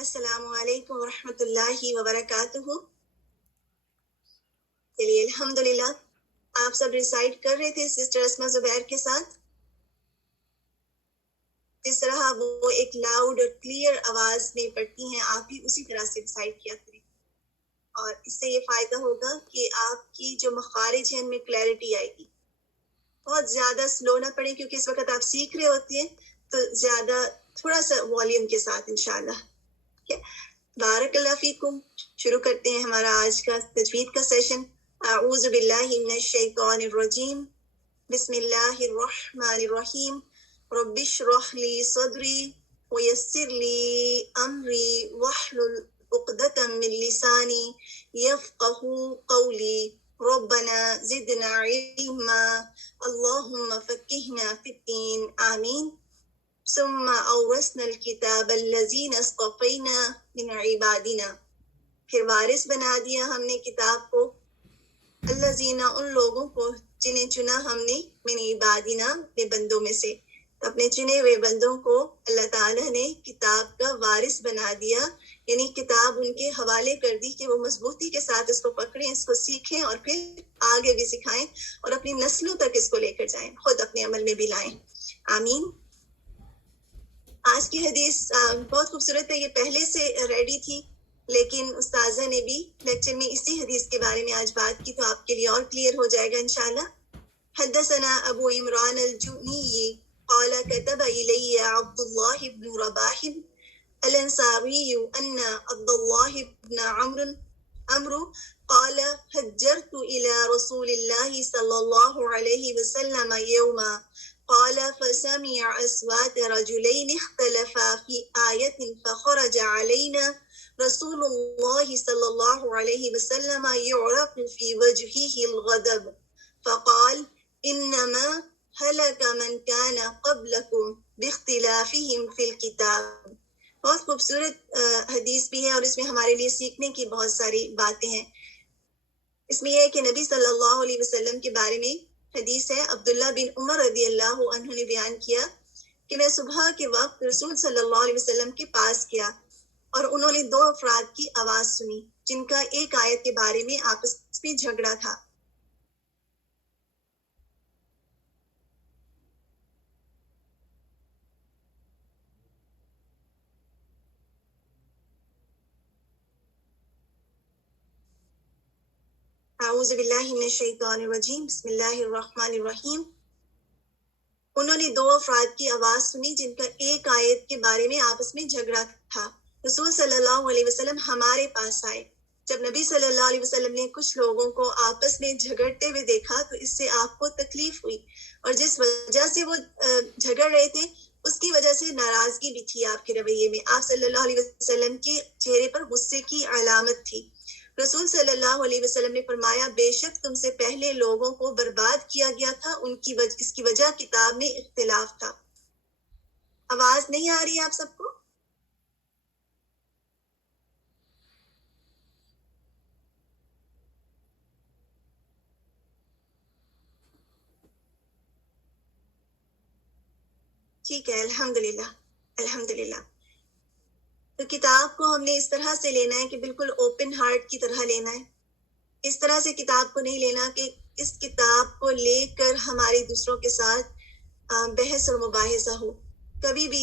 السلام علیکم ورحمۃ اللہ وبرکاتہ. چلیے الحمدللہ آپ سب ریسائٹ کر رہے تھے سسٹر اسما زبیر کے ساتھ. جس طرح وہ ایک لاؤڈ اور کلیئر آواز میں پڑھتی ہیں آپ بھی اسی طرح سے ریسائٹ کیا کریں, اور اس سے یہ فائدہ ہوگا کہ آپ کی جو مخارج ہیں ان میں کلیئرٹی آئے گی. بہت زیادہ سلو نہ پڑھیں کیونکہ اس وقت آپ سیکھ رہے ہوتے ہیں, تو زیادہ تھوڑا سا والیوم کے ساتھ انشاءاللہ. بارک اللہ فیکم. شروع کرتے ہیں ہمارا آج کا تجوید کا سیشن. اعوذ باللہ من الشیطان الرجیم. بسم اللہ الرحمن الرحیم. رب اشرح لی صدری ویسر لی امری واحلل عقدۃ من لسانی یفقهوا قولی. ربنا زدنا علما اللهم فقهنا في الدين آمین. ثم اورثنا الكتاب الذين اصطفينا من عبادنا. پھر وارث بنا دیا ہم نے کتاب کو الذین ان لوگوں کو جنہیں چنا ہم نے من عبادنا اپنے بندوں میں سے. اپنے چنے ہوئے بندوں کو اللہ تعالیٰ نے کتاب کا وارث بنا دیا, یعنی کتاب ان کے حوالے کر دی کہ وہ مضبوطی کے ساتھ اس کو پکڑیں, اس کو سیکھیں اور پھر آگے بھی سکھائیں اور اپنی نسلوں تک اس کو لے کر جائیں, خود اپنے عمل میں بھی لائیں. آمین. آج کی حدیث بہت خوبصورت ہے. یہ پہلے سے ریڈی تھی لیکن استاذہ نے بھی لیکچر میں اسی حدیث کے بارے میں آج بات کی, تو آپ کے لیے اور کلیئر ہو جائے گا انشاءاللہ. حدثنا ابو عمران الجنی قال كتب إلي عبد الله بن رباح الأنصاري أن عبد الله بن عمرو قال هجرت إلى رسول الله صلى الله عليه وسلم يوما قال فسمع أصوات رجلين اختلفا في آية فخرج علينا رسول الله صلى الله عليه وسلم يعرف في وجهه الغضب فقال إنما هلك من كان قبلكم باختلافهم في الكتاب. بہت خوبصورت حدیث بھی ہے اور اس میں ہمارے لیے سیکھنے کی بہت ساری باتیں ہیں. اس میں یہ ہے کہ نبی صلی اللہ علیہ وسلم کے بارے میں حدیث ہے. عبداللہ بن عمر رضی اللہ عنہ نے بیان کیا کہ میں صبح کے وقت رسول صلی اللہ علیہ وسلم کے پاس گیا اور انہوں نے دو افراد کی آواز سنی جن کا ایک آیت کے بارے میں آپس میں جھگڑا تھا. اعوذ باللہ من الشیطان الرجیم. بسم اللہ الرحمن الرحیم. انہوں نے دو افراد کی آواز سنی جن کا ایک آیت کے بارے میں آپس میں جھگڑا تھا. رسول صلی اللہ علیہ وسلم ہمارے پاس آئے. جب نبی صلی اللہ علیہ وسلم نے کچھ لوگوں کو آپس میں جھگڑتے ہوئے دیکھا تو اس سے آپ کو تکلیف ہوئی, اور جس وجہ سے وہ جھگڑ رہے تھے اس کی وجہ سے ناراضگی بھی تھی آپ کے رویے میں. آپ صلی اللہ علیہ وسلم کے چہرے پر غصے کی علامت تھی. رسول صلی اللہ علیہ وسلم نے فرمایا بے شک تم سے پہلے لوگوں کو برباد کیا گیا تھا, اس کی وجہ کتاب میں اختلاف تھا. آواز نہیں آ رہی ہے آپ سب کو؟ ٹھیک ہے, الحمدللہ الحمدللہ. تو کتاب کو ہم نے اس طرح سے لینا ہے کہ بالکل اوپن ہارٹ کی طرح لینا ہے. اس طرح سے کتاب کو نہیں لینا کہ اس کتاب کو لے کر ہماری دوسروں کے ساتھ بحث اور مباحثہ ہو. کبھی بھی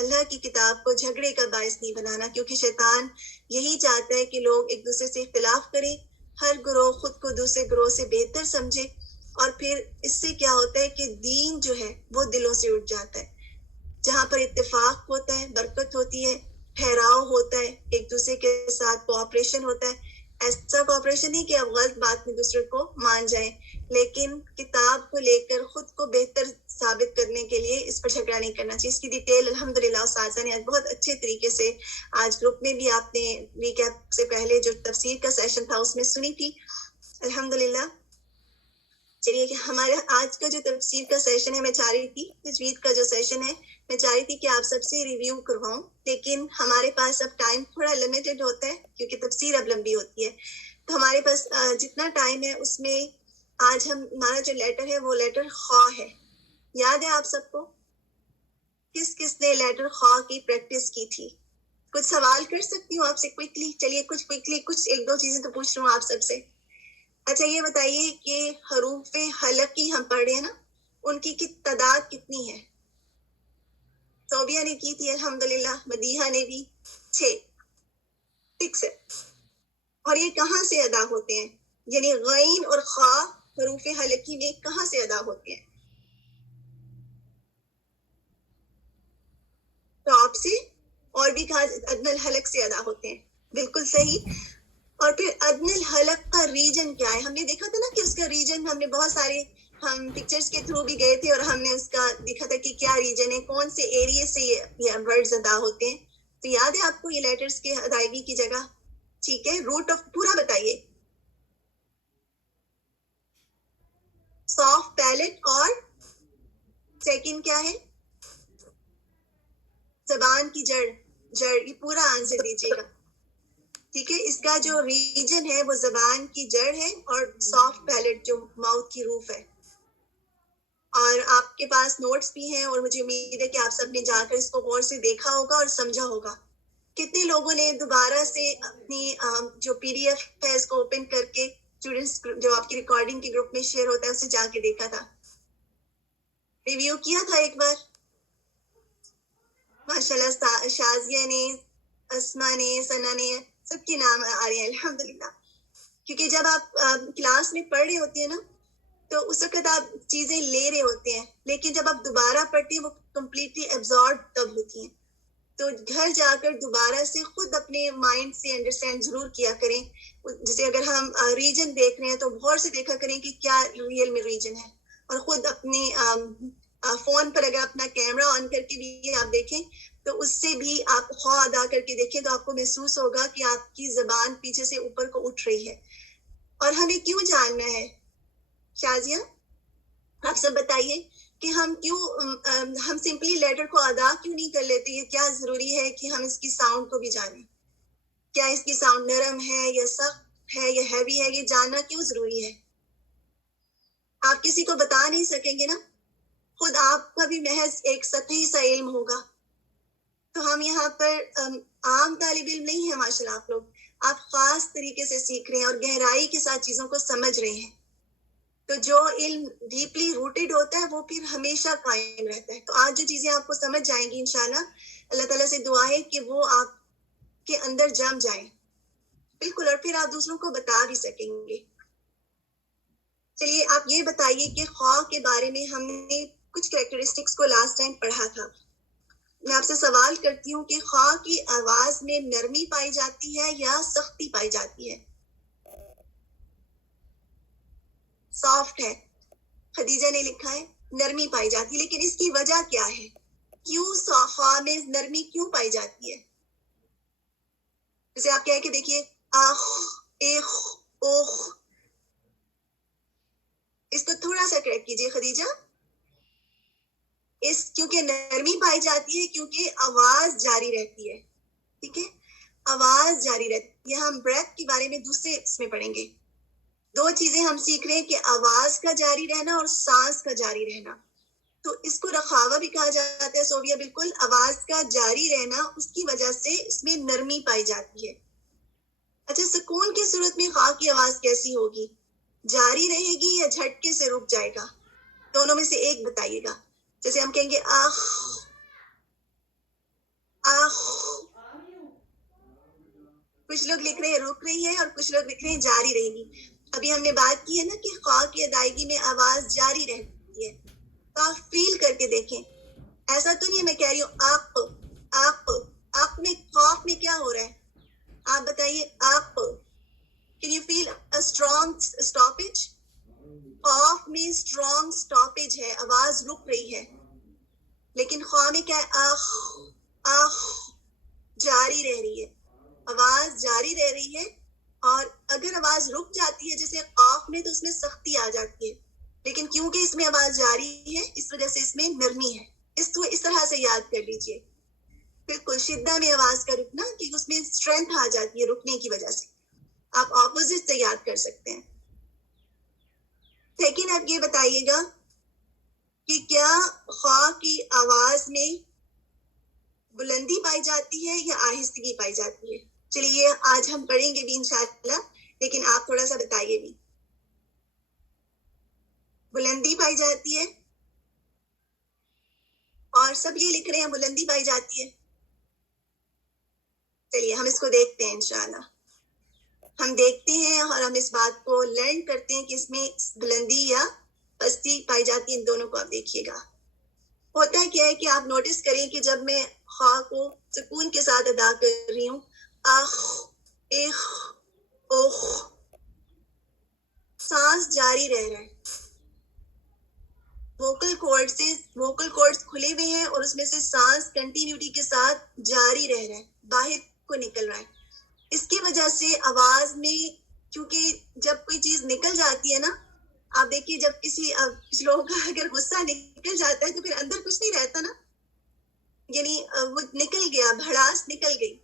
اللہ کی کتاب کو جھگڑے کا باعث نہیں بنانا, کیونکہ شیطان یہی چاہتا ہے کہ لوگ ایک دوسرے سے اختلاف کریں, ہر گروہ خود کو دوسرے گروہ سے بہتر سمجھے, اور پھر اس سے کیا ہوتا ہے کہ دین جو ہے وہ دلوں سے اٹھ جاتا ہے. جہاں پر اتفاق ہوتا ہے, برکت ہوتی ہے, ٹھہراؤ ہوتا ہے, ایک دوسرے کے ساتھ کوآپریشن ہوتا ہے. ایسا کوآپریشن نہیں کہ آپ غلط بات میں دوسرے کو مان جائیں, لیکن کتاب کو لے کر خود کو بہتر ثابت کرنے کے لیے اس پر جھگڑا نہیں کرنا چاہیے. اس کی ڈیٹیل الحمدللہ استاذہ نے بہت اچھے طریقے سے آج گروپ میں بھی آپ نے ریکیپ سے پہلے جو تفسیر کا سیشن تھا اس میں سنی تھی, الحمدللہ. چلیے کہ ہمارا آج کا جو تفسیر کا سیشن ہے, میں چاہ رہی تھی تجوید کا جو سیشن ہے میں چاہ رہی تھی کہ آپ سب سے ریویو کرواؤں, لیکن ہمارے پاس اب ٹائم تھوڑا لمیٹڈ ہوتا ہے کیونکہ تفسیر اب لمبی ہوتی ہے. تو ہمارے پاس جتنا ٹائم ہے اس میں آج ہمارا جو لیٹر ہے وہ لیٹر خا ہے. یاد ہے آپ سب کو کس کس نے لیٹر خا کی پریکٹس کی تھی؟ کچھ سوال کر سکتی ہوں آپ سے کوئکلی؟ چلیے کچھ ایک دو چیزیں تو پوچھ رہا ہوں آپ سب سے. اچھا یہ بتائیے کہ حروف حلقی ہم پڑھ رہے ہیں نا، ان کی تعداد کتنی ہے؟ صوبیہ نے کی تھی الحمدللہ، مدیحہ نے بھی 6 ہے. اور یہ کہاں سے ادا ہوتے ہیں؟ یعنی غین اور خا حروف حلقی میں کہاں سے ادا ہوتے ہیں؟ ٹاپ سے، اور بھی کہا ادن الحلق سے ادا ہوتے ہیں. بالکل صحیح. اور پھر ادن الحلق کا ریجن کیا ہے؟ ہم نے دیکھا تھا نا کہ اس کا ریجن، ہم نے بہت سارے ہم پکچرز کے تھرو بھی گئے تھے اور ہم نے اس کا دیکھا تھا کہ کیا ریجن ہے، کون سے ایریے سے یہ ورڈز ادا ہوتے ہیں. تو یاد ہے آپ کو یہ لیٹرز کے ادائیگی کی جگہ؟ ٹھیک ہے، روٹ آف پورا بتائیے. سافٹ پیلٹ، اور سیکنڈ کیا ہے؟ زبان کی جڑ. یہ پورا آنسر دیجیے گا. ٹھیک ہے، اس کا جو ریجن ہے وہ زبان کی جڑ ہے، اور سافٹ پیلٹ جو ماؤتھ کی روف ہے. اور آپ کے پاس نوٹس بھی ہیں، اور مجھے امید ہے کہ آپ سب نے جا کر اس کو غور سے دیکھا ہوگا اور سمجھا ہوگا. کتنے لوگوں نے دوبارہ سے اپنی جو PDF ہے اس کو اوپن کر کے اسٹوڈنٹس جو آپ کی ریکارڈنگ کے گروپ میں شیئر ہوتا ہے اسے جا کے دیکھا تھا، ریویو کیا تھا ایک بار؟ ماشاءاللہ شازیہ نے، اسما نے، ثنا نے، سب کے نام آ رہے ہیں الحمدللہ. کیونکہ جب آپ کلاس میں پڑھ رہے ہوتے ہیں نا تو اس وقت آپ چیزیں لے رہے ہوتے ہیں، لیکن جب آپ دوبارہ پڑھتے ہیں وہ کمپلیٹلی ایبزارب تب ہوتی ہیں. تو گھر جا کر دوبارہ سے خود اپنے مائنڈ سے انڈرسٹینڈ ضرور کیا کریں. جیسے اگر ہم ریجن دیکھ رہے ہیں تو غور سے دیکھا کریں کہ کیا ریئل میں ریجن ہے، اور خود اپنے فون پر اگر اپنا کیمرہ آن کر کے بھی آپ دیکھیں تو اس سے بھی آپ خواہ ادا کر کے دیکھیں تو آپ کو محسوس ہوگا کہ آپ کی زبان پیچھے سے اوپر کو اٹھ رہی ہے. اور ہمیں کیوں جاننا ہے شازیہ؟ آپ سب بتائیے کہ ہم سمپلی لیٹر کو ادا کیوں نہیں کر لیتے؟ یہ کیا ضروری ہے کہ ہم اس کی ساؤنڈ کو بھی جانیں؟ کیا اس کی ساؤنڈ نرم ہے یا سخت ہے یا ہیوی ہے؟ یہ جاننا کیوں ضروری ہے؟ آپ کسی کو بتا نہیں سکیں گے نا، خود آپ کا بھی محض ایک سطحی سا علم ہوگا. تو ہم یہاں پر عام طالب علم نہیں ہیں ماشاءاللہ، آپ لوگ آپ خاص طریقے سے سیکھ رہے ہیں اور گہرائی کے ساتھ چیزوں کو سمجھ رہے ہیں. تو جو علم ڈیپلی روٹیڈ ہوتا ہے وہ پھر ہمیشہ قائم رہتا ہے. تو آج جو چیزیں آپ کو سمجھ جائیں گی انشاءاللہ، اللہ تعالیٰ سے دعا ہے کہ وہ آپ کے اندر جم جائیں. بالکل، اور پھر آپ دوسروں کو بتا بھی سکیں گے. چلیے آپ یہ بتائیے کہ خواہ کے بارے میں ہم نے کچھ کریکٹرسٹکس کو لاسٹ ٹائم پڑھا تھا. میں آپ سے سوال کرتی ہوں کہ خواہ کی آواز میں نرمی پائی جاتی ہے یا سختی پائی جاتی ہے؟ سافٹ ہے. خدیجہ نے لکھا ہے نرمی پائی جاتی ہے، لیکن اس کی وجہ کیا ہے؟ کیوں خواہ میں نرمی کیوں پائی جاتی ہے؟ جیسے آپ کہہ کے دیکھیے آخ، ایخ، اوخ. اس کو تھوڑا سا کریکٹ کیجیے خدیجہ. کیونکہ نرمی پائی جاتی ہے کیونکہ آواز جاری رہتی ہے. ٹھیک ہے، آواز جاری رہتی ہے. ہم بریتھ کے بارے میں دوسرے اس میں پڑھیں گے. دو چیزیں ہم سیکھ رہے ہیں کہ آواز کا جاری رہنا اور سانس کا جاری رہنا. تو اس کو رخاوہ بھی کہا جاتا ہے صوبیہ. بالکل، آواز کا جاری رہنا اس کی وجہ سے اس میں نرمی پائی جاتی ہے. اچھا، سکون کی صورت میں خواہ کی آواز کیسی ہوگی؟ جاری رہے گی یا جھٹکے سے رک جائے گا؟ دونوں میں سے ایک بتائیے گا. جیسے ہم کہیں گے آخ، آخ. کچھ لوگ لکھ رہے ہیں رک رہی ہے اور کچھ لوگ لکھ رہے ہیں جاری رہے گی. ابھی ہم نے بات کی ہے نا کہ خواہ کی ادائیگی میں آواز جاری رہتی ہے. تو آپ فیل کر کے دیکھیں. ایسا تو نہیں ہے میں کہہ رہی ہوں آپ آپ آپ میں خواہ میں کیا ہو رہا ہے؟ آپ بتائیے آپ. Can you feel a strong stoppage? خواہ میں strong stoppage ہے، آواز رک رہی ہے. لیکن خواہ میں کیا ہے؟ آخ، آخ، جاری رہ رہی ہے. آواز جاری رہ رہی ہے. اور اگر آواز رک جاتی ہے جیسے قاف میں تو اس میں سختی آ جاتی ہے، لیکن کیونکہ اس میں آواز جاری ہے اس وجہ سے اس میں نرمی ہے. اس طرح سے یاد کر لیجئے. بالکل، شدہ میں آواز کا رکنا کہ اس میں اسٹرینتھ آ جاتی ہے رکنے کی وجہ سے. آپ اپوزٹ سے یاد کر سکتے ہیں. لیکن آپ یہ بتائیے گا کہ کیا خواہ کی آواز میں بلندی پائی جاتی ہے یا آہستگی پائی جاتی ہے؟ چلیے آج ہم پڑھیں گے بھی انشاءاللہ، لیکن آپ تھوڑا سا بتائیے بھی، بلندی پائی جاتی ہے؟ اور سب یہ لکھ رہے ہیں بلندی پائی جاتی ہے. چلیے ہم اس کو دیکھتے ہیں انشاءاللہ، ہم دیکھتے ہیں اور ہم اس بات کو لرن کرتے ہیں کہ اس میں بلندی یا پستی پائی جاتی ہے. ان دونوں کو آپ دیکھیے گا. ہوتا ہے کیا ہے کہ آپ نوٹس کریں کہ جب میں خواہ کو سکون کے ساتھ ادا کر رہی ہوں، آخ، اخ، اوخ، سانس جاری رہ رہا ہے. ووکل کورڈز کھلے ہوئے ہیں اور اس میں سے سانس کنٹینیوٹی کے ساتھ جاری رہ رہا ہے، باہر کو نکل رہا ہے. اس کی وجہ سے آواز میں، کیونکہ جب کوئی چیز نکل جاتی ہے نا، آپ دیکھیے جب کسی لوگوں کا اگر غصہ نکل جاتا ہے تو پھر اندر کچھ نہیں رہتا نا، یعنی وہ نکل گیا، بھڑاس نکل گئی.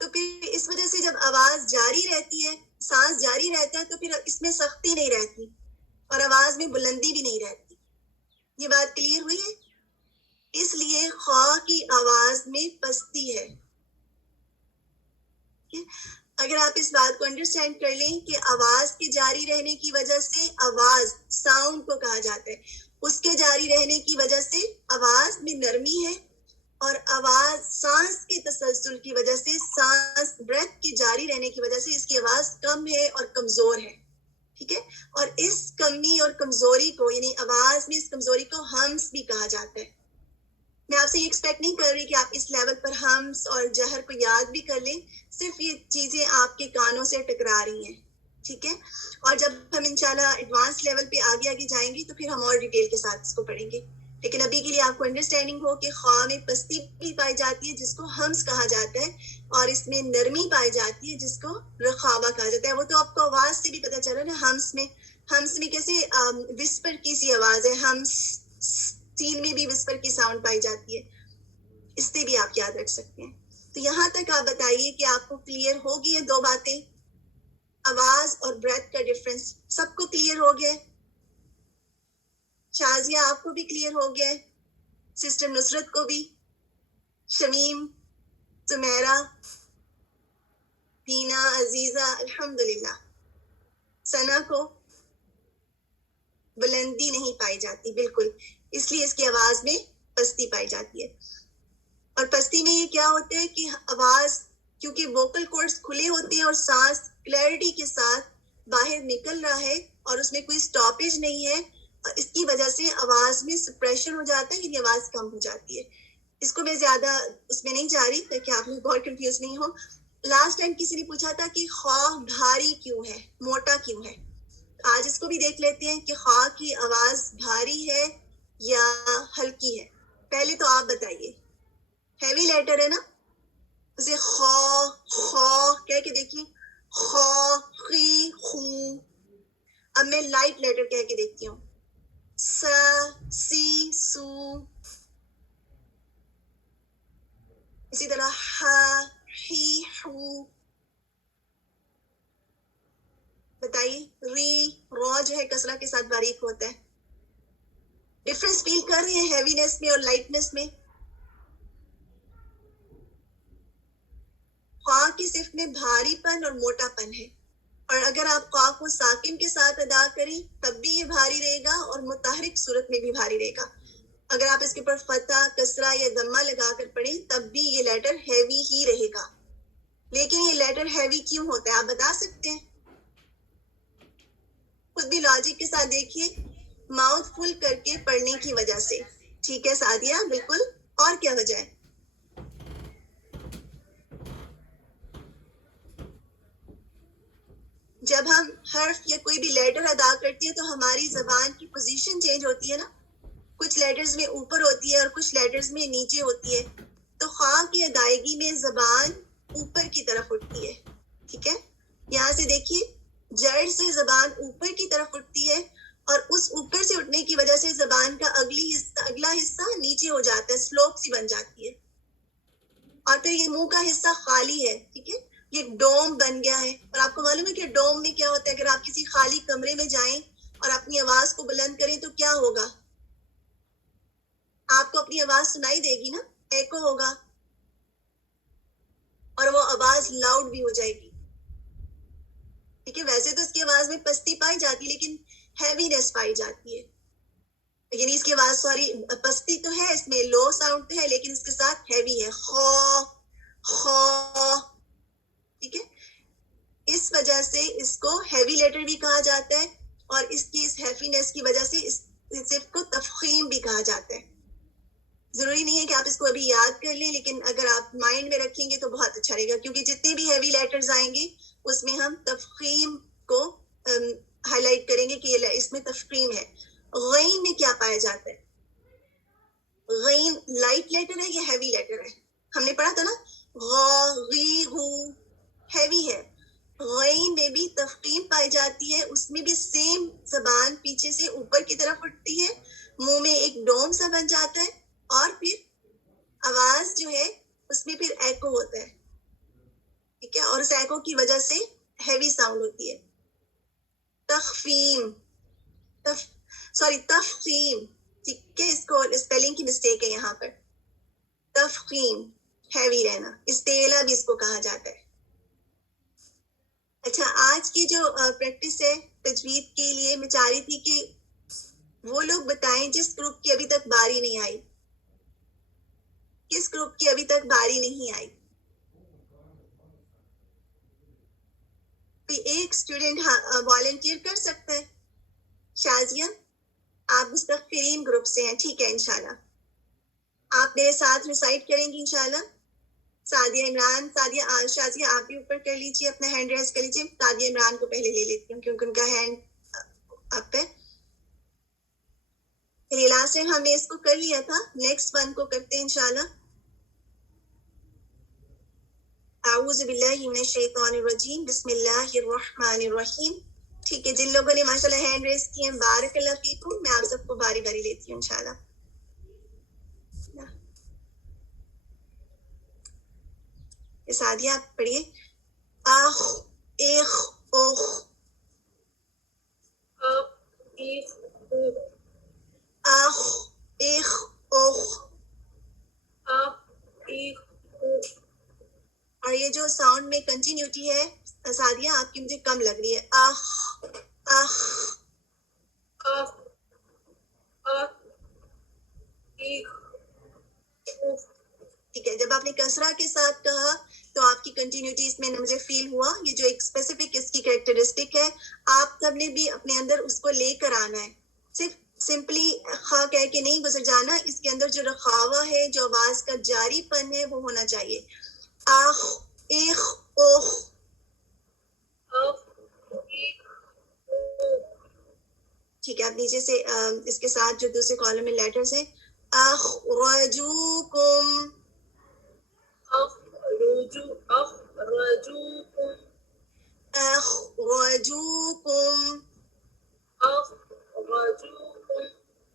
تو پھر اس وجہ سے جب آواز جاری رہتی ہے، سانس جاری رہتا ہے، تو پھر اس میں سختی نہیں رہتی اور آواز میں بلندی بھی نہیں رہتی. یہ بات کلیئر ہوئی ہے؟ اس لیے خواہ کی آواز میں پستی ہے. اگر آپ اس بات کو انڈرسٹینڈ کر لیں کہ آواز کے جاری رہنے کی وجہ سے آواز، ساؤنڈ کو کہا جاتا ہے، اس کے جاری رہنے کی وجہ سے آواز میں نرمی ہے، اور آواز سانس کے تسلسل کی وجہ سے، سانس بریتھ کی جاری رہنے کی وجہ سے اس کی آواز کم ہے اور کمزور ہے. ٹھیک ہے؟ اور اس کمی اور کمزوری کو، یعنی آواز میں اس کمزوری کو ہمس بھی کہا جاتا ہے. میں آپ سے یہ ایکسپیکٹ نہیں کر رہی کہ آپ اس لیول پر ہمس اور جہر کو یاد بھی کر لیں، صرف یہ چیزیں آپ کے کانوں سے ٹکرا رہی ہیں. ٹھیک ہے؟ اور جب ہم انشاءاللہ ایڈوانس لیول پہ آگے جائیں گے تو پھر ہم اور ڈیٹیل کے ساتھ اس کو پڑھیں گے. لیکن ابھی کے لیے آپ کو انڈرسٹینڈنگ ہو کہ خواہ میں پستی بھی پائی جاتی ہے جس کو ہمس کہا جاتا ہے، اور اس میں نرمی پائی جاتی ہے جس کو رخاوہ کہا جاتا ہے. وہ تو آپ کو آواز سے بھی پتہ چلا نا. ہمس میں کیسے وسپر کی سی آواز ہے، ہمس سین میں بھی وسپر کی ساؤنڈ پائی جاتی ہے. اس سے بھی آپ یاد رکھ سکتے ہیں. تو یہاں تک آپ بتائیے کہ آپ کو کلیئر ہوگی یہ دو باتیں، آواز اور بریتھ کا ڈفرنس سب کو کلیئر ہو گیا؟ شازیہ آپ کو بھی کلیئر ہو گیا؟ سسٹر نصرت کو بھی، شمیم، سمیرہ، بینا، عزیزہ، الحمدللہ. ثنا کو بلندی نہیں پائی جاتی، بالکل، اس لیے اس کی آواز میں پستی پائی جاتی ہے. اور پستی میں یہ کیا ہوتا ہے کہ آواز، کیونکہ ووکل کورڈز کھلے ہوتے ہیں اور سانس کلیئرٹی کے ساتھ باہر نکل رہا ہے اور اس میں کوئی سٹاپیج نہیں ہے، اس کی وجہ سے آواز میں سپریشن ہو جاتا ہے، یعنی آواز کم ہو جاتی ہے. اس کو میں زیادہ اس میں نہیں جا رہی تاکہ آپ لوگ بہت کنفیوز نہیں ہو. لاسٹ ٹائم کسی نے پوچھا تھا کہ خواہ بھاری کیوں ہے، موٹا کیوں ہے. آج اس کو بھی دیکھ لیتے ہیں کہ خواہ کی آواز بھاری ہے یا ہلکی ہے. پہلے تو آپ بتائیے. ہیوی لیٹر ہے نا، اسے خواہ کہہ کے دیکھیے، خواہ، خی، خو. اب میں لائٹ لیٹر کہہ کے دیکھتی ہوں، س، سی، سو. اسی طرح ہ، ہی، ہو. بتائیے. ری، رو جو ہے کسرہ کے ساتھ باریک ہوتا ہے. ڈفرنس فیل کر رہے ہیں ہیوینس میں اور لائٹنس میں؟ خواہ کی صفت میں بھاری پن اور موٹا پن ہے، اور اگر آپ خواہ کو ساکن کے ساتھ ادا کریں تب بھی یہ بھاری رہے گا اور متحرک صورت میں بھی بھاری رہے گا. اگر آپ اس کے اوپر فتح، کسرہ یا ضمہ لگا کر پڑھیں تب بھی یہ لیٹر ہیوی ہی رہے گا. لیکن یہ لیٹر ہیوی کیوں ہوتا ہے آپ بتا سکتے ہیں؟ خود بھی لاجک کے ساتھ دیکھیے. ماؤتھ فل کر کے پڑھنے کی وجہ سے. ٹھیک ہے سعدیہ، بالکل. اور کیا وجہ ہے؟ جب ہم حرف یا کوئی بھی لیٹر ادا کرتے ہیں تو ہماری زبان کی پوزیشن چینج ہوتی ہے نا. کچھ لیٹرز میں اوپر ہوتی ہے اور کچھ لیٹرز میں نیچے ہوتی ہے. تو خواہ کی ادائیگی میں زبان اوپر کی طرف اٹھتی ہے. ٹھیک ہے؟ یہاں سے دیکھیے، جڑ سے زبان اوپر کی طرف اٹھتی ہے، اور اس اوپر سے اٹھنے کی وجہ سے زبان کا اگلا حصہ نیچے ہو جاتا ہے، سلوپ سی بن جاتی ہے. اور پھر یہ منہ کا حصہ خالی ہے. ٹھیک ہے؟ یہ ڈوم بن گیا ہے. اور آپ کو معلوم ہے کہ ڈوم میں کیا ہوتا ہے؟ اگر آپ کسی خالی کمرے میں جائیں اور اپنی آواز کو بلند کریں تو کیا ہوگا؟ آپ کو اپنی آواز سنائی دے گی نا، ایکو ہوگا. اور وہ آواز لاؤڈ بھی ہو جائے گی. ٹھیک ہے, ویسے تو اس کی آواز میں پستی پائی جاتی ہے لیکن ہیوینس پائی جاتی ہے, یعنی اس کی آواز پستی تو ہے, اس میں لو ساؤنڈ تو ہے لیکن اس کے ساتھ ہیوی ہے, خو خو. ٹھیک ہے, اس وجہ سے اس کو ہیوی لیٹر بھی کہا جاتا ہے, اور اس کی اس ہیوینس کی وجہ سے اس صرف کو تفخیم بھی کہا جاتا ہے. ضروری نہیں ہے کہ آپ اس کو ابھی یاد کر لیں, لیکن اگر آپ مائنڈ میں رکھیں گے تو بہت اچھا رہے گا, کیونکہ جتنے بھی ہیوی لیٹرز آئیں گے اس میں ہم تفخیم کو ہائی لائٹ کریں گے کہ اس میں تفخیم ہے. غین میں کیا پایا جاتا ہے؟ غین لائٹ لیٹر ہے یا ہیوی لیٹر ہے؟ ہم نے پڑھا تھا نا, غ غی غو ہیوی ہے. غین میں بھی تفخیم پائی جاتی ہے, اس میں بھی سیم زبان پیچھے سے اوپر کی طرف اٹھتی ہے, منہ میں ایک ڈوم سا بن جاتا ہے, اور پھر آواز جو ہے اس میں پھر ایکو ہوتا ہے. ٹھیک ہے, اور اس ایکو کی وجہ سے ہیوی ساؤنڈ ہوتی ہے. تخفیم تفخیم. ٹھیک ہے, اس کو اسپیلنگ کی مسٹیک ہے یہاں پر. تفخیم ہیوی رہنا, استعلا بھی اس کو کہا جاتا ہے. اچھا, آج کی جو پریکٹس ہے تجوید کے لیے, میں چاہ رہی تھی کہ وہ لوگ بتائیں جس گروپ کی ابھی تک باری نہیں آئی, کس گروپ کی ابھی تک باری نہیں آئی. کوئی ایک اسٹوڈینٹ والنٹیئر کر سکتا ہے؟ شازیہ, آپ مستغفرین گروپ سے ہیں, ٹھیک ہے, انشاءاللہ آپ میرے ساتھ ریسائٹ کریں گی انشاءاللہ. سعدیہ عمران, شازیہ آپ بھی اوپر کر لیجیے, اپنا ہینڈ ریز کر لیجیے. سعدیہ عمران کو پہلے لے لیتی ہوں کیونکہ ان کا ہینڈ اپ ہے. لاسٹ ٹائم ہم نے اس کو کر لیا تھا, نیکسٹ ون کو کرتے ہیں انشاءاللہ. اعوذ باللہ من الشیطان الرجیم, بسم اللہ الرحمن الرحیم. ٹھیک ہے, جن لوگوں نے ماشاءاللہ ہینڈ ریز کیے ہیں, بارک اللہ فیکم. میں آپ سب کو باری باری لیتی ہوں انشاءاللہ. سعدیہ آپ پڑھیے. آخ ایخ اوخ. آخ ایخ اوخ. اور یہ جو ساؤنڈ میں کنٹینیوٹی ہے سعدیہ آپ کی مجھے کم لگ رہی ہے. آخ آخ. ٹھیک ہے, جب آپ نے کسرہ کے ساتھ کہا تو آپ کی کنٹینیوٹی اس میں مجھے فیل ہوا. یہ جو ایک اسپیسیفک اس کی کریکٹرسٹک ہے, آپ سب نے بھی اپنے اندر اس کو لے کر آنا ہے. صرف سمپلی خواہ کہہ کے نہیں گزر جانا, اس کے اندر جو رخاوا ہے, جو آواز کا جاری پن ہے, وہ ہونا چاہیے. آخ ایخ اوخ. ٹھیک ہے, آپ نیچے سے اس کے ساتھ جو دوسرے کالم میں لیٹرز ہیں, اخرجوکم. اخرجوکم.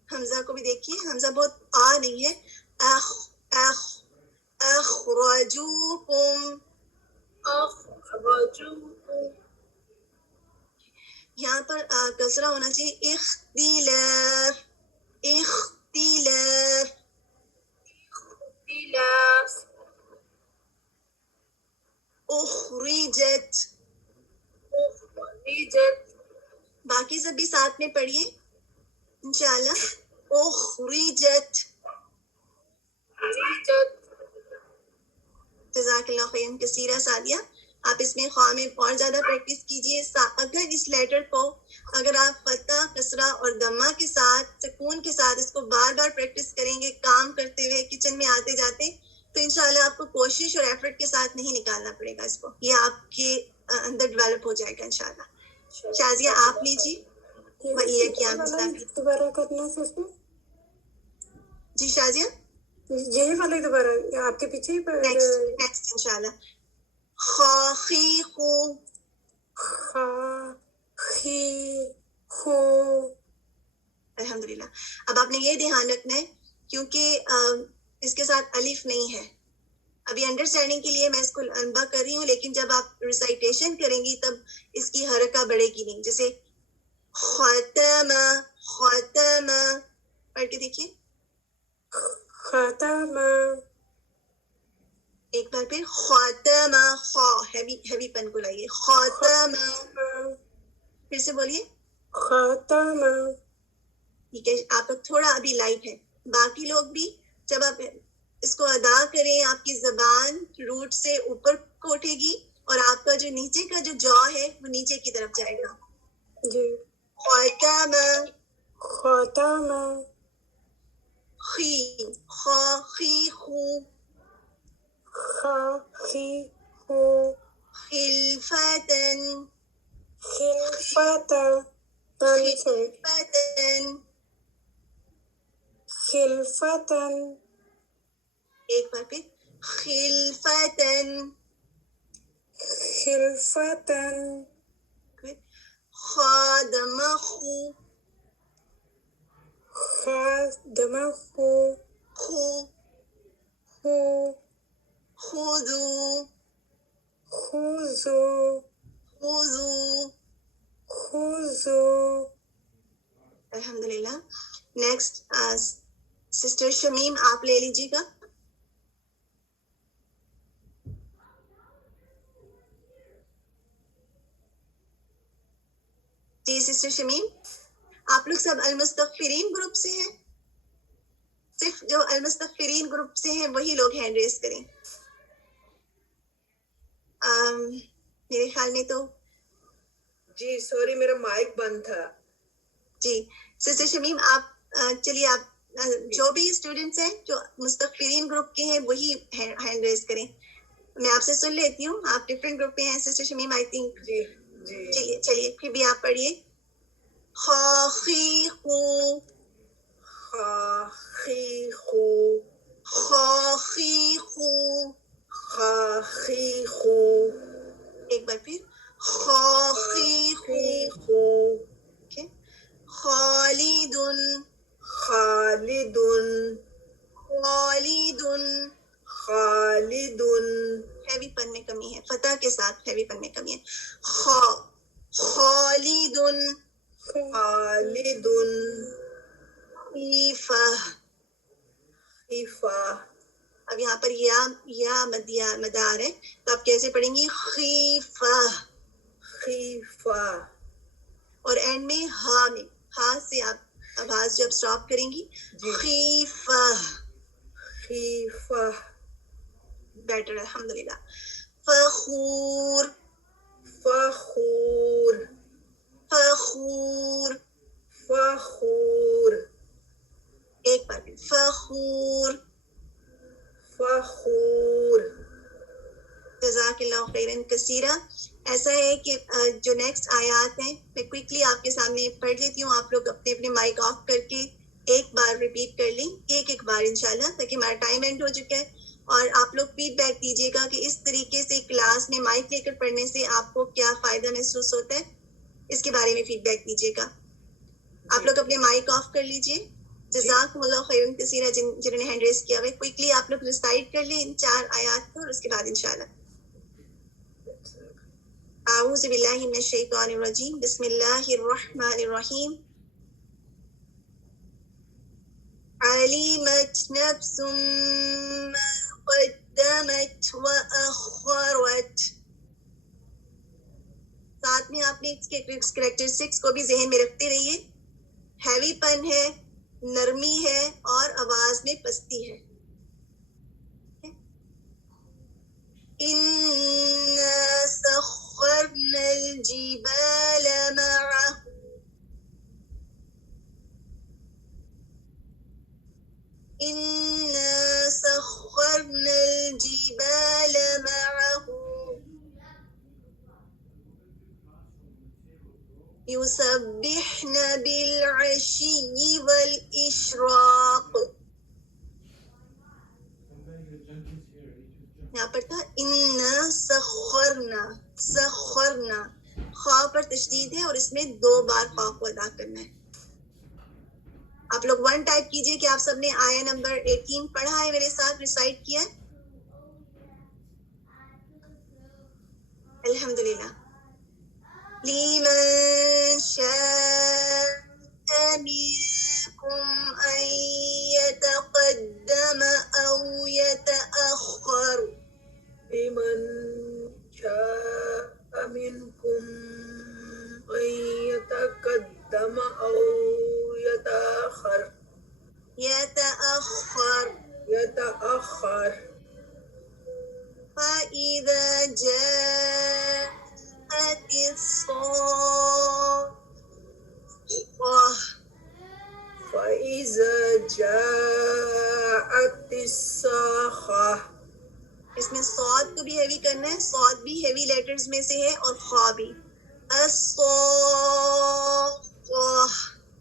حمزہ کو بھی دیکھیے, حمزہ بہت آ نہیں ہے. اخ اخ اخرجوکم. یہاں پر کسرہ ہونا چاہیے. اختلاف اختلاف. اخرجت. باقی سب بھی ساتھ میں پڑھیے انشاءاللہ. اخرجت. جزاک اللہ خیرا کثیرا سعدیہ. آپ اس میں خواہ میں اور زیادہ پریکٹس کیجیے. اگر اس لیٹر کو اگر آپ فتح کسرہ اور دمہ کے ساتھ سکون کے ساتھ اس کو بار بار پریکٹس کریں گے, کام کرتے ہوئے, کچن میں آتے جاتے, تو انشاءاللہ آپ کو کوشش اور ایفرٹ کے ساتھ نہیں نکالنا پڑے گا اس کو, یہ آپ کے اندر ڈیولپ ہو جائے گا انشاءاللہ. شازیہ آپ لیجیے. دوبارہ کرنا ہے اس میں. جی شازیہ, یہی والا دوبارہ آپ کے پیچھے نیکسٹ انشاءاللہ. خاخیخو. خا خی خو. الحمدللہ. اب آپ نے یہ دھیان رکھنا ہے کیونکہ اس کے ساتھ الف نہیں ہے. ابھی انڈرسٹینڈنگ کے لیے میں اس کو لمبا کر رہی ہوں, لیکن جب آپ ریسائٹیشن کریں گی تب اس کی حرکہ بڑھے گی نہیں. جیسے ختم ختم, پڑھ کے دیکھیے. خاتم. ایک بار پھر خاتمہ، خا ہیوی پن کو لائیے، خاتمہ، پھر سے بولیے، خاتمہ. ٹھیک ہے. آپ کا تھوڑا ابھی لائٹ ہے. باقی لوگ بھی جب آپ اس کو ادا کریں آپ کی زبان روٹ سے اوپر کو اٹھے گی اور آپ کا جو نیچے کا جو جو ہے وہ نیچے کی طرف جائے گا. جی. خاتمہ، خاتمہ. خی، خا، خی، خو، خا، خی، خو. خلفتن، خلفتہ. خلفتن، خلفتن. ایک بار پھر خلفتن، خلفتن. خادمہ، خو، خادمہ، خو. خو، خو. خذو، خوزو. خذو. خوزو. الحمدللہ. نیکسٹ سسٹر شمیم آپ لے لیجیے گا. جی سسٹر شمیم، آپ لوگ سب المستغفرین گروپ سے ہیں؟ صرف جو المستغفرین گروپ سے ہیں وہی لوگ ہینڈ ریز کریں. میرے خیال میں تو جی سوری میرا مائک بند تھا. جی سسٹر شمیم آپ چلیے آپ جو بھی اسٹوڈنٹس ہیں جو مستغفرین گروپ کے ہیں وہی ہینڈ ریز کریں. میں آپ سے سن لیتی ہوں، آپ ڈفرینٹ گروپ میں ہیں سسٹر شمیم آئی تھنک. جی جی چلیے پھر بھی آپ پڑھیے. خاخیخو، خاخیخو، خاخیخو، خاخیخو، ایک بار پھر خاخیخو. خیخو، خالدن، خالدن، خالدن، خالدن. ہیوی پن میں کمی ہے، فتح کے ساتھ ہیوی پن میں کمی ہے. خالدن، خالدن، خیفہ. خیفہ. اب یہاں پر یا مدار ہے تو آپ کیسے پڑھیں گی؟ خیفہ. خیفہ. اور اینڈ میں ہا سے آپ آواز جب سٹاپ کریں گی، خیفہ. خیفہ. بیٹر الحمدللہ. فخور، فخور، فخور، فخور، ایک بار پھر فخور. فخور. جزاک اللہ خیرن کثیرہ. ایسا ہے کہ جو نیکسٹ آیات ہیں میں کوئکلی آپ کے سامنے پڑھ لیتی ہوں، آپ لوگ اپنے اپنے مائک آف کر کے ایک بار ریپیٹ کر لیں، ایک بار انشاءاللہ، تاکہ ہمارا ٹائم اینڈ ہو چکا ہے. اور آپ لوگ فیڈ بیک دیجیے گا کہ اس طریقے سے کلاس میں مائک لے کر پڑھنے سے آپ کو کیا فائدہ محسوس ہوتا ہے، اس کے بارے میں فیڈ بیک دیجیے گا. آپ لوگ اپنے مائک آف کر لیجیے. جزاک اللہ خیرن کثیرہ. جنہوں نے ہینڈ ریز کیا ہوا ہے کوئکلی آپ لوگ ریسائٹ کر لیں ان 4 آیات کو، اور اس کے بعد انشاءاللہ. اعوذ باللہ من الشیطان الرجیم، بسم اللہ الرحمن الرحیم. علمت نفس ما قدمت وأخرت. ساتھ میں آپ نے اس کے کریکٹرسٹکس کو بھی ذہن میں رکھتے رہیے. ہیوی پن ہے، نرمی ہے اور آواز میں پستی ہے. إِنَّا سَخَّرْنَا الْجِبَالَ مَعَهُ. إِنَّا سَخَّرْنَا الْجِبَالَ مَعَهُ يُسَبِّحْنَ بِالْعَشِيِّ وَالْإِشْرَاقِ. یہاں پر تھا اِنَّا سَخَّرْنَا، سَخَّرْنَا، خا پر تشدید ہے اور اس میں 2 بار خا کو ادا کرنا ہے. آپ لوگ 1 ٹائپ کیجئے کہ آپ سب نے آیا نمبر 18 پڑھا ہے، میرے ساتھ ریسائٹ کیا ہے. الحمدللہ. لِمَن شَاءَ مِنكُمْ أَن يَتَقَدَّمَ أَوْ يَتَأَخَّرَ. لمن شاء منكم أن يتقدم أو يتأخر فإذا جاءت الصاخة فإذا جاءت الصاخة. اس میں صاد کو بھی ہیوی کرنا ہے، صاد بھی ہیوی لیٹرز میں سے ہے اور خا بھی. الصاخة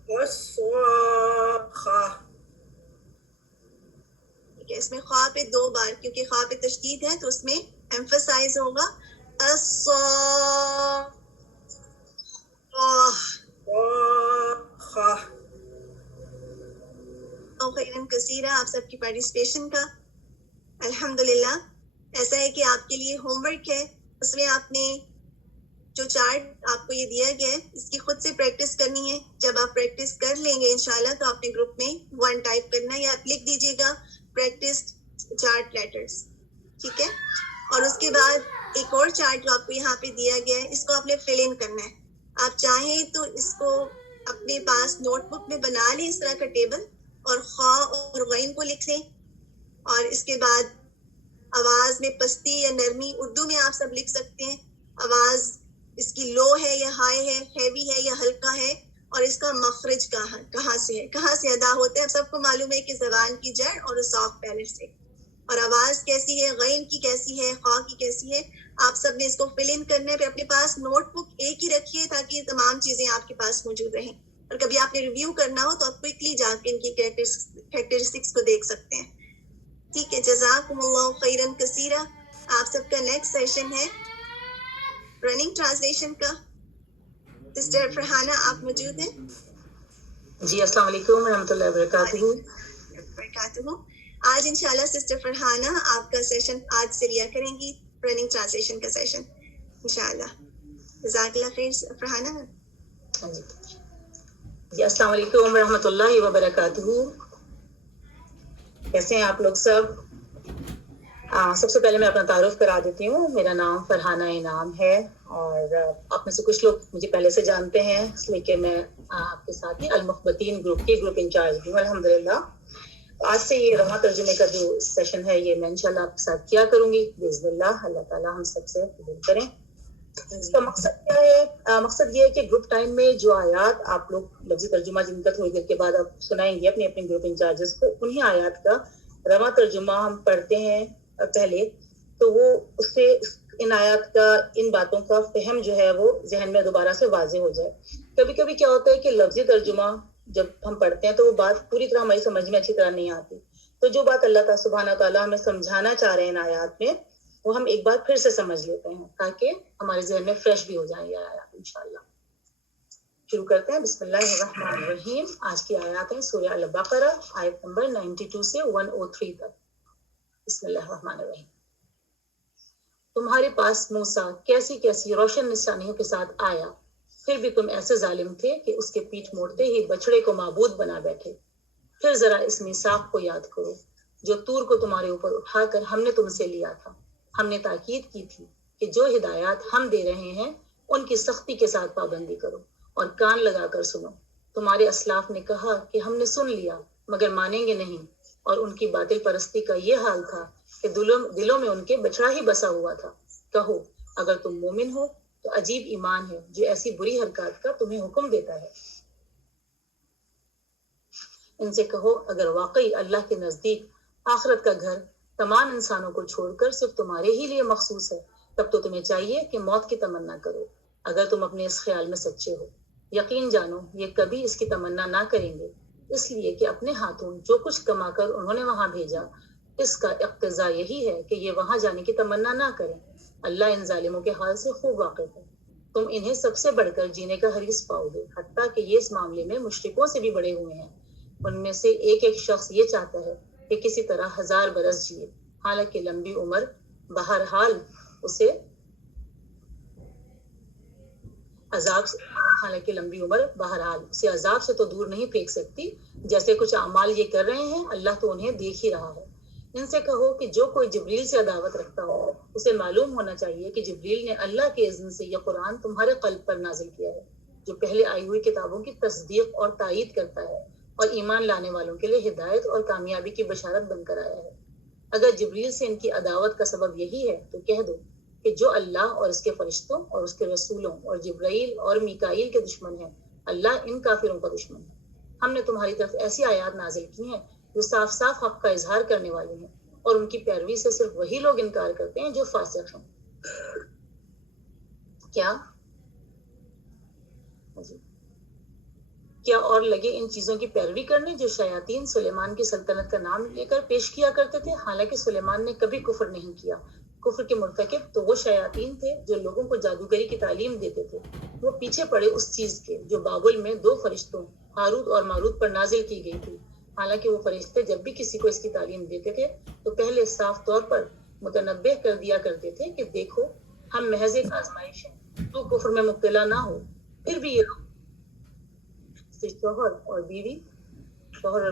والصاخة. اس میں خا پہ 2 بار، کیونکہ خا پہ تشدید ہے تو اس میں ایمفسائز ہوگا خیرن کثیرہ آپ سب کی پارٹیسپیشن کا. الحمدللہ. ایسا ہے کہ آپ کے لیے ہوم ورک ہے، اس میں آپ نے جو چارٹ آپ کو یہ دیا گیا ہے اس کی خود سے پریکٹس کرنی ہے. جب آپ پریکٹس کر لیں گے انشاءاللہ تو اپنے گروپ میں 1 ٹائپ کرنا ہے، یا آپ لکھ دیجیے گا پریکٹس چارٹ لیٹرز، ٹھیک ہے. اور اس کے بعد ایک اور چارٹ جو آپ کو یہاں پہ دیا گیا ہے اس کو آپ نے فل ان کرنا ہے. آپ چاہیں تو اس کو اپنے پاس نوٹ بک میں بنا لیں اس طرح کا ٹیبل، اور خا اور غین کو لکھ لیں، اور اس کے بعد آواز میں پستی یا نرمی اردو میں آپ سب لکھ سکتے ہیں. آواز اس کی لو ہے یا ہائی ہے، ہیوی ہے یا ہلکا ہے، اور اس کا مخرج کہاں سے ہے، کہاں سے ادا ہوتا ہے. سب کو معلوم ہے کہ زبان کی جڑ اور ساخت پیلٹ سے. اور آواز کیسی ہے، غین کی کیسی ہے، خا کی کیسی ہے، آپ سب نے اس کو فل ان کرنا ہے. پھر اپنے پاس نوٹ بک ایک ہی رکھیے تاکہ یہ تمام چیزیں آپ کے پاس موجود رہیں، اور کبھی آپ نے ریویو کرنا ہو تو آپ کوئکلی جا کے ان کی کریکٹرسٹکس کو دیکھ سکتے ہیں. ٹھیک ہے. جزاکم اللہ خیرن کثیرہ. آپ سب کا نیکسٹ سیشن ہے رننگ ٹرانسلیشن کا. سسٹر فرحانہ آپ موجود ہیں؟ جی السلام علیکم ورحمۃ اللہ وبرکاتہ. آج انشاءاللہ سسٹر فرحانہ آپ کا سیشن آج سے لیا کریں گی، رننگ ٹرانسلیشن کا سیشن انشاءاللہ. جزاک اللہ خیر فرحانہ. جی السلام علیکم ورحمۃ اللہ وبرکاتہ. کیسے ہیں آپ لوگ سب؟ سب سے پہلے میں اپنا تعارف کرا دیتی ہوں. میرا نام فرحانہ انعام ہے، اور آپ میں سے کچھ لوگ مجھے پہلے سے جانتے ہیں، اس لیے کہ میں آپ کے ساتھ ہی المخبتین گروپ کی گروپ انچارج بھی ہوں الحمدللہ. آج سے یہ رواں ترجمے کا جو سیشن ہے یہ میں انشاءاللہ آپ کے ساتھ کیا کروں گی باذن اللہ. اللہ تعالیٰ ہم سب سے قبول کریں. اس کا مقصد کیا ہے؟ مقصد یہ ہے کہ گروپ ٹائم میں جو آیات آپ لوگ لفظی ترجمہ جن کا تھوڑی دیر کے بعد آپ سنائیں گے اپنے اپنے گروپ انچارجز کو، انہیں آیات کا رواں ترجمہ ہم پڑھتے ہیں پہلے، تو وہ اس سے ان آیات کا، ان باتوں کا فہم جو ہے وہ ذہن میں دوبارہ سے واضح ہو جائے. کبھی کبھی کیا ہوتا ہے کہ لفظی ترجمہ جب ہم پڑھتے ہیں تو وہ بات پوری طرح ہماری سمجھ میں اچھی طرح نہیں آتی، تو جو بات اللہ تعالیٰ سبحانہ تعالیٰ ہمیں سمجھانا چاہ رہے ہیں ان آیات میں وہ ہم ایک بار پھر سے سمجھ لیتے ہیں تاکہ ہمارے ذہن میں فریش بھی ہو جائیں یہ آیات انشاءاللہ. شروع کرتے ہیں. بسم اللہ الرحمن الرحیم. آج کی آیات ہیں سورہ البقرہ آیت نمبر 92 سے 103 تک. بسم اللہ الرحمن الرحیم. تمہارے پاس موسیٰ کیسی کیسی روشن نشانیوں کے ساتھ آیا، پھر بھی تم ایسے ظالم تھے کہ اس کے پیٹھ موڑتے ہی بچڑے کو معبود بنا بیٹھے. پھر ذرا اس میثاق کو یاد کرو جو طور کو تمہارے اوپر اٹھا کر ہم نے تم سے لیا تھا. ہم نے تاکید کی تھی کہ جو ہدایات ہم دے رہے ہیں ان کی سختی کے ساتھ پابندی کرو اور کان لگا کر سنو. تمہارے اسلاف نے کہا کہ ہم نے سن لیا مگر مانیں گے نہیں، اور ان کی باطل پرستی کا یہ حال تھا کہ دلوں میں ان کے بچڑا ہی بسا ہوا تھا. کہو اگر تم مومن ہو تو عجیب ایمان ہے جو ایسی بری حرکات کا تمہیں حکم دیتا ہے. ان سے کہو اگر واقعی اللہ کے نزدیک آخرت کا گھر تمام انسانوں کو چھوڑ کر صرف تمہارے ہی لیے مخصوص ہے، تب تو تمہیں چاہیے کہ موت کی تمنا کرو اگر تم اپنے اس خیال میں سچے ہو. یقین جانو یہ کبھی اس کی تمنا نہ کریں گے، اس لیے کہ اپنے ہاتھوں جو کچھ کما کر انہوں نے وہاں بھیجا اس کا اقتضا یہی ہے کہ یہ وہاں جانے کی تمنا نہ کریں. اللہ ان ظالموں کے حال سے خوب واقف ہے. تم انہیں سب سے بڑھ کر جینے کا حریص پاؤ گے، حتیٰ کہ یہ اس معاملے میں مشرکوں سے بھی بڑے ہوئے ہیں. ان میں سے ایک ایک شخص یہ چاہتا ہے کہ کسی طرح 1000 برس جیے، حالانکہ لمبی عمر بہرحال اسے عذاب سے تو دور نہیں پھینک سکتی. جیسے کچھ اعمال یہ کر رہے ہیں اللہ تو انہیں دیکھ ہی رہا ہے. ان سے کہو کہ جو کوئی جبریل سے عداوت رکھتا ہو اسے معلوم ہونا چاہیے کہ جبریل نے اللہ کے اذن سے یہ قرآن تمہارے قلب پر نازل کیا ہے، جو پہلے آئی ہوئی کتابوں کی تصدیق اور تائید کرتا ہے اور ایمان لانے والوں کے لیے ہدایت اور کامیابی کی بشارت بن کر آیا ہے۔ اگر جبریل سے ان کی عداوت کا سبب یہی ہے تو کہہ دو کہ جو اللہ اور اس کے فرشتوں اور اس کے رسولوں اور جبرائیل اور میکائیل کے دشمن ہیں، اللہ ان کافروں کا دشمن ہے۔ ہم نے تمہاری طرف ایسی آیات نازل کی ہیں جو صاف صاف حق کا اظہار کرنے والی ہیں، اور ان کی پیروی سے صرف وہی لوگ انکار کرتے ہیں جو فاسق ہیں۔ کیا اور لگے ان چیزوں کی پیروی کرنے جو شیاطین سلیمان کی سلطنت کا نام لے کر پیش کیا کرتے تھے، حالانکہ سلیمان نے کبھی کفر نہیں کیا۔ کفر کے مرتکب تو وہ شیاطین تھے جو لوگوں کو جادوگری کی تعلیم دیتے تھے۔ وہ پیچھے پڑے اس چیز کے جو بابل میں 2 فرشتوں ہاروت اور ماروت پر نازل کی گئی تھی، حالانکہ وہ فرشتے جب بھی کسی کو اس کی تعلیم دیتے تھے تو پہلے صاف طور پر متنبہ کر دیا کرتے تھے کہ دیکھو ہم محض ایک آزمائش ہیں، تو کفر میں مبتلا نہ ہو۔ پھر بھی یہ لوگ شوہر اور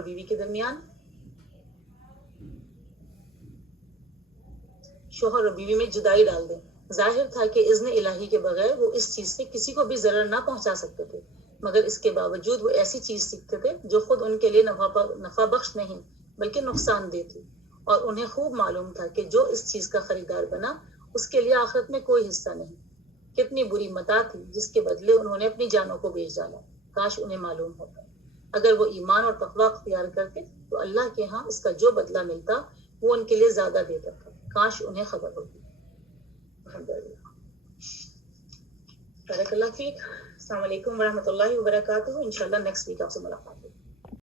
بیوی کے درمیان شوہر اور بیوی میں جدائی ڈال دیں۔ ظاہر تھا کہ اذن الہی کے بغیر وہ اس چیز سے کسی کو بھی ضرر نہ پہنچا سکتے تھے، مگر اس کے باوجود وہ ایسی چیز سیکھتے تھے جو خود ان کے لیے نفع بخش نہیں بلکہ نقصان دہ تھی، اور انہیں خوب معلوم تھا کہ جو اس چیز کا خریدار بنا اس کے لیے آخرت میں کوئی حصہ نہیں۔ کتنی بری متاع تھی جس کے بدلے انہوں نے اپنی جانوں کو بیچ ڈالا، کاش انہیں معلوم ہوتا۔ اگر وہ ایمان اور تقویٰ اختیار کرتے تو اللہ کے ہاں اس کا جو بدلہ ملتا وہ ان کے لیے زیادہ بہتر تھا، کاش انہیں خبر ہوتی۔ بارک اللہ فیک۔ السلام علیکم ورحمۃ اللہ وبرکاتہ۔ انشاءاللہ نیکسٹ ویک آپ سے ملاقات ہوگی۔